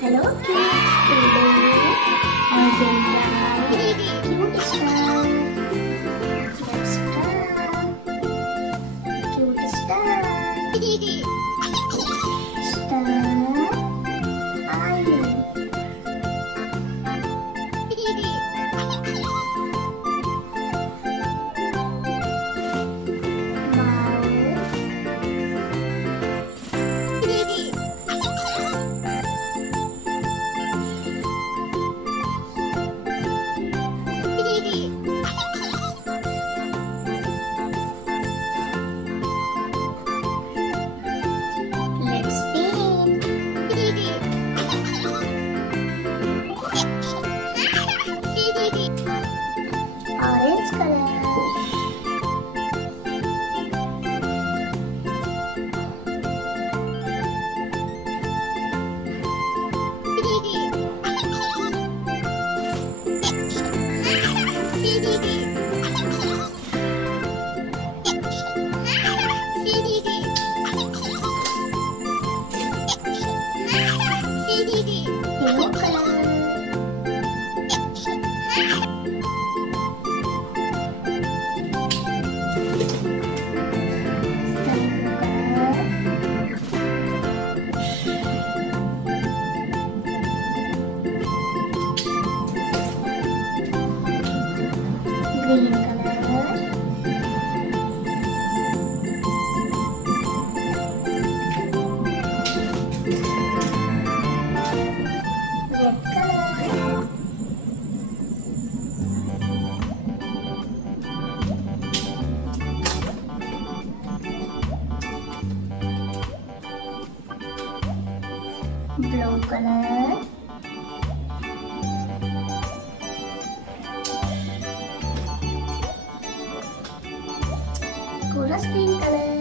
Hello kids, today I will draw cute star. Let's draw cute star. Star eye. Orange color. Yellow color. Green color. Red color. Blue color. Chorus green color.